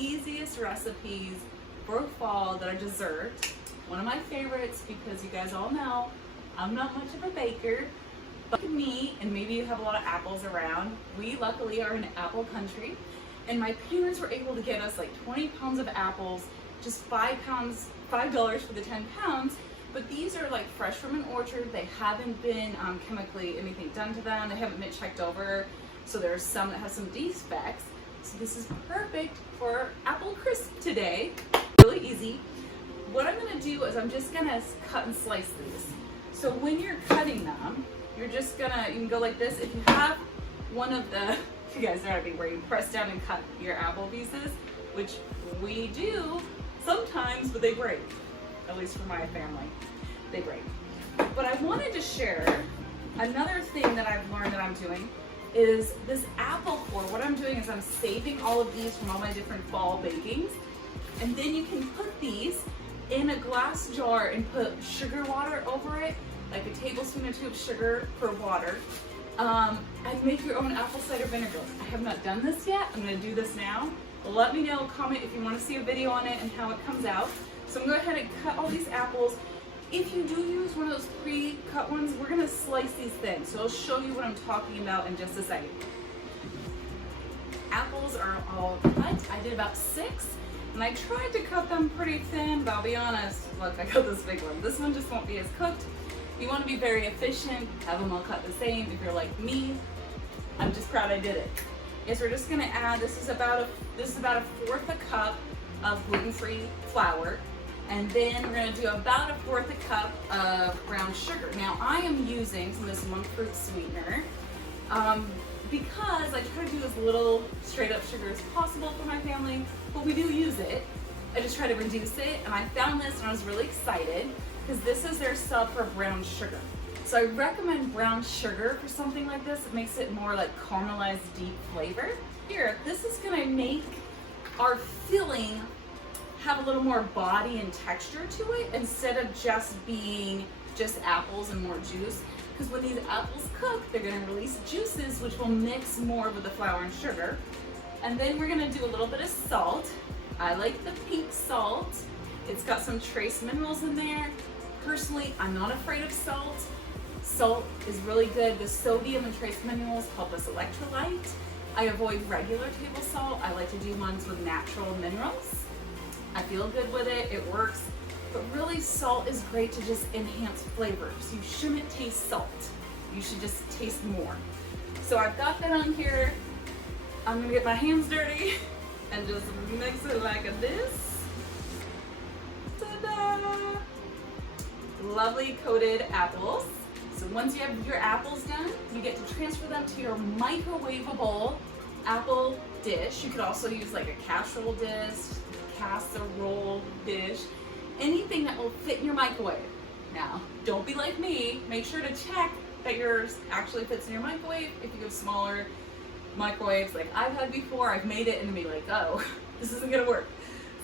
easiest recipes for fall that are dessert. One of my favorites, because you guys all know I'm not much of a baker. But me, and maybe you have a lot of apples around, we luckily are in apple country, and my parents were able to get us like 20 pounds of apples, just $5 for the 10 pounds. But these are like fresh from an orchard. They haven't been chemically anything done to them. They haven't been checked over. So there's some that have some defects. So this is perfect for apple crisp today. Really easy. What I'm gonna do is I'm just gonna cut and slice these. So when you're cutting them, you're just gonna, you can go like this. If you have one of the, you guys know how to be where you press down and cut your apple pieces, which we do sometimes, but they break. At least for my family, they break. But I wanted to share another thing that I've learned that I'm doing is this apple core. What I'm doing is I'm saving all of these from all my different fall bakings. And then you can put these in a glass jar and put sugar water over it, like a tablespoon or two of sugar per water, and make your own apple cider vinegar. I have not done this yet. I'm gonna do this now. Let me know, comment if you wanna see a video on it and how it comes out. So I'm gonna go ahead and cut all these apples. If you do use one of those pre-cut ones, we're gonna slice these thin. So I'll show you what I'm talking about in just a second. Apples are all cut. I did about 6, and I tried to cut them pretty thin, but I'll be honest, look, I got this big one. This one just won't be as cooked. If you wanna be very efficient, have them all cut the same. If you're like me, I'm just proud I did it. Yes, we're just gonna add, this is about a 1/4 a cup of gluten-free flour. And then we're gonna do about a 1/4 a cup of brown sugar. Now I am using some of this monk fruit sweetener because I try to do as little straight up sugar as possible for my family, but we do use it. I just try to reduce it, and I found this and I was really excited because this is their sub for brown sugar. So I recommend brown sugar for something like this. It makes it more like caramelized deep flavor. Here, this is gonna make our filling have a little more body and texture to it instead of just being just apples and more juice. Because when these apples cook, they're gonna release juices which will mix more with the flour and sugar. And then we're gonna do a little bit of salt. I like the pink salt. It's got some trace minerals in there. Personally, I'm not afraid of salt. Salt is really good. The sodium and trace minerals help us electrolyte. I avoid regular table salt. I like to do ones with natural minerals. I feel good with it, it works, but really salt is great to just enhance flavors. You shouldn't taste salt, you should just taste more. So I've got that on here. I'm gonna get my hands dirty and just mix it like this. Ta-da! Lovely coated apples. So once you have your apples done, you get to transfer them to your microwavable apple dish. You could also use like a casserole dish, casserole dish, anything that will fit in your microwave. Now, don't be like me. Make sure to check that yours actually fits in your microwave. If you have smaller microwaves like I've had before, I've made it and be like, oh, this isn't gonna work.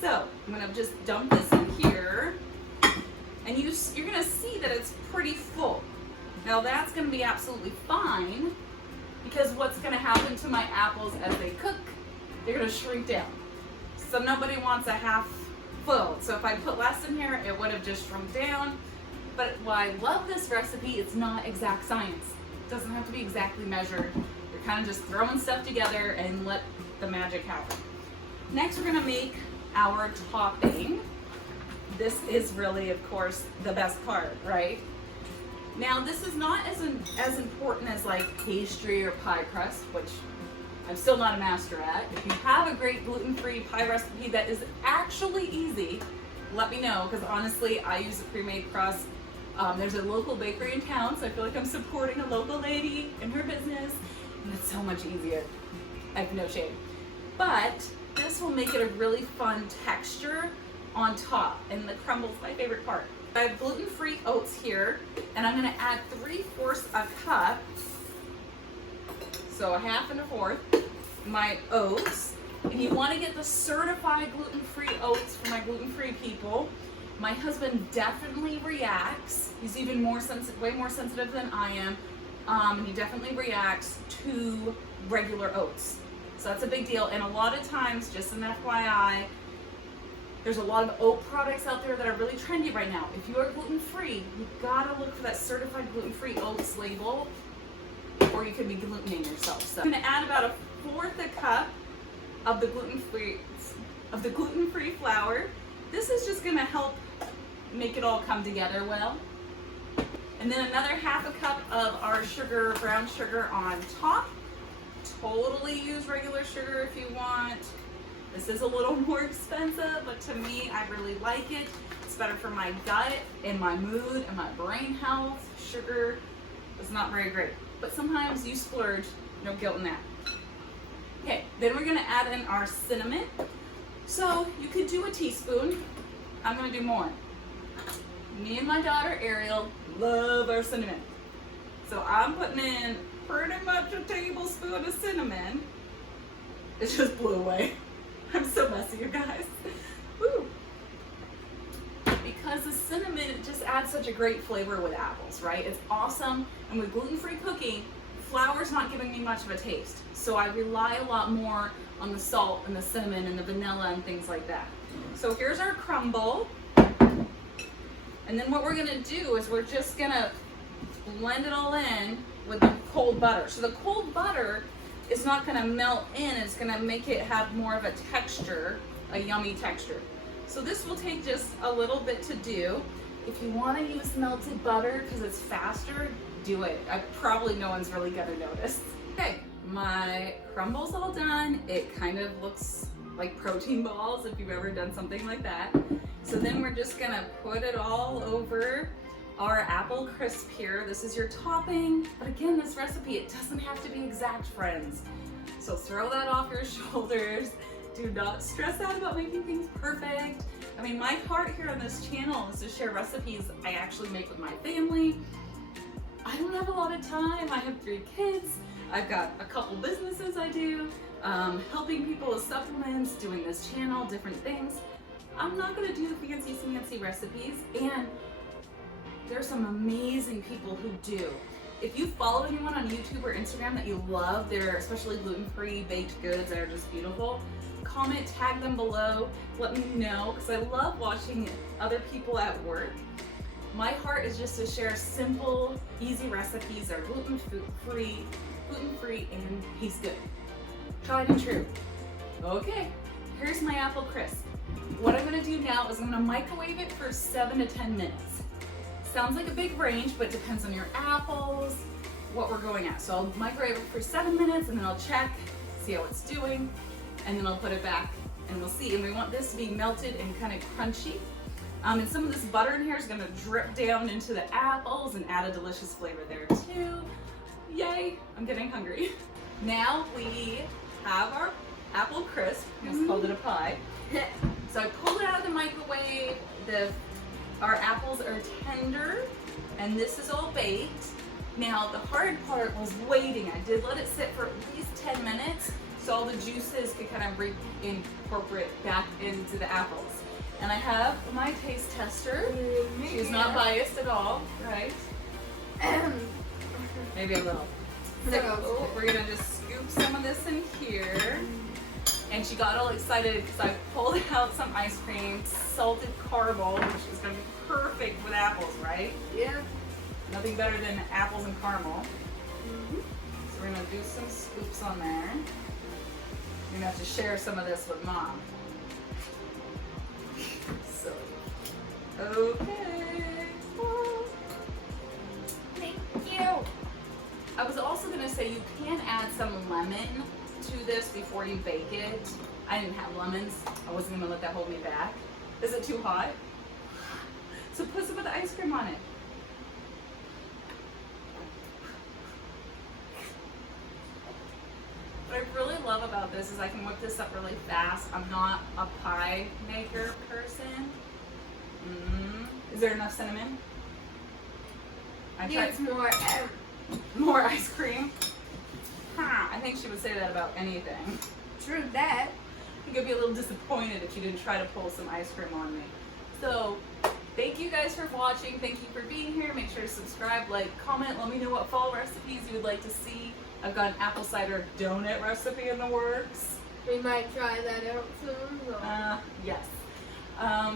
So I'm gonna just dump this in here, and you're gonna see that it's pretty full. Now that's gonna be absolutely fine, because what's gonna happen to my apples as they cook, they're gonna shrink down. So nobody wants a half full. So if I put less in here, it would have just shrunk down. But why I love this recipe, it's not exact science. It doesn't have to be exactly measured. You're kind of just throwing stuff together and let the magic happen. Next, we're gonna make our topping. This is really, of course, the best part, right? Now, this is not as important as like pastry or pie crust, which I'm still not a master at. If you have a great gluten-free pie recipe that is actually easy, let me know, because honestly, I use a pre-made crust. There's a local bakery in town, so I feel like I'm supporting a local lady in her business, and it's so much easier. I have no shame. But this will make it a really fun texture on top, and the crumble is my favorite part. I have gluten-free oats here, and I'm gonna add 3/4 a cup, so a 1/2 and a 1/4, my oats. And you want to get the certified gluten-free oats for my gluten-free people. My husband definitely reacts. He's even more sensitive, way more sensitive than I am. He definitely reacts to regular oats. So that's a big deal. And a lot of times, just an FYI, there's a lot of oat products out there that are really trendy right now. If you are gluten-free, you gotta look for that certified gluten-free oats label, or you could be glutening yourself. So I'm gonna add about 1/4 cup of the gluten-free flour. This is just gonna help make it all come together well. And then another 1/2 cup of our sugar, brown sugar on top. Totally use regular sugar if you want. This is a little more expensive, but to me, I really like it. It's better for my gut and my mood and my brain health. Sugar is not very great, but sometimes you splurge, no guilt in that. Okay, then we're gonna add in our cinnamon. So you could do a teaspoon. I'm gonna do more. Me and my daughter Ariel love our cinnamon. So I'm putting in pretty much a tablespoon of cinnamon. It just blew away. I'm so messy, you guys. Woo. Because the cinnamon, it just adds such a great flavor with apples, right? It's awesome. And with gluten-free cooking, flour's not giving me much of a taste. So I rely a lot more on the salt and the cinnamon and the vanilla and things like that. So here's our crumble. And then what we're gonna do is we're just gonna blend it all in with the cold butter. So the cold butter is not gonna melt in, it's gonna make it have more of a texture, a yummy texture. So this will take just a little bit to do. If you wanna use melted butter because it's faster, do it. No one's really gonna notice. Okay, my crumble's all done. It kind of looks like protein balls if you've ever done something like that. So then we're just gonna put it all over our apple crisp here. This is your topping, but again, this recipe, it doesn't have to be exact, friends. So throw that off your shoulders. Do not stress out about making things perfect. I mean, my heart here on this channel is to share recipes I actually make with my family. I don't have a lot of time. I have 3 kids. I've got a couple businesses I do, helping people with supplements, doing this channel, different things. I'm not gonna do the fancy recipes, and there's some amazing people who do. If you follow anyone on YouTube or Instagram that you love, they're especially gluten-free baked goods that are just beautiful, comment, tag them below, let me know, because I love watching other people at work. My heart is just to share simple, easy recipes that are gluten-free, and taste good. Tried and true. Okay, here's my apple crisp. What I'm gonna do now is I'm gonna microwave it for 7 to 10 minutes. Sounds like a big range, but depends on your apples, what we're going at. So I'll microwave it for 7 minutes and then I'll check, see how it's doing, and then I'll put it back and we'll see. And we want this to be melted and kind of crunchy. And some of this butter in here is gonna drip down into the apples and add a delicious flavor there too. Yay, I'm getting hungry. Now we have our apple crisp. I just called it a pie. So I pulled it out of the microwave. Our apples are tender, and this is all baked. Now the hard part was waiting. I did let it sit for at least 10 minutes so all the juices could kind of incorporate back into the apples. And I have my taste tester. She's not biased at all, right? Maybe a little. So we're gonna just scoop some of this in here. And she got all excited because I pulled out some ice cream, salted caramel, which is gonna be perfect with apples, right? Yeah. Nothing better than apples and caramel. So we're gonna do some scoops on there. You're gonna have to share some of this with Mom. So, okay. Thank you. I was also gonna say you can add some lemon to this before you bake it. I didn't have lemons. I wasn't gonna let that hold me back. Is it too hot? So put some of the ice cream on it. What I really love about this is I can whip this up really fast. I'm not a pie maker person. Is there enough cinnamon? I tried Needs more. more ice cream. I think she would say that about anything. True that. I think I'd be a little disappointed if you didn't try to pull some ice cream on me. So, thank you guys for watching. Thank you for being here. Make sure to subscribe, like, comment. Let me know what fall recipes you would like to see. I've got an apple cider donut recipe in the works. We might try that out soon. So. Yes.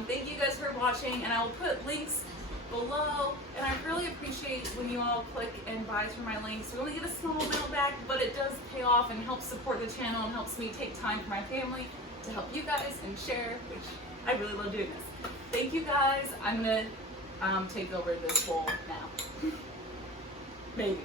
Thank you guys for watching, and I will put links below. And I really appreciate when you all click and buy through my links. We only get a small amount back, but it does pay off and helps support the channel and helps me take time for my family to help you guys and share, which I really love doing this. Thank you guys. I'm gonna take over this bowl now. Maybe.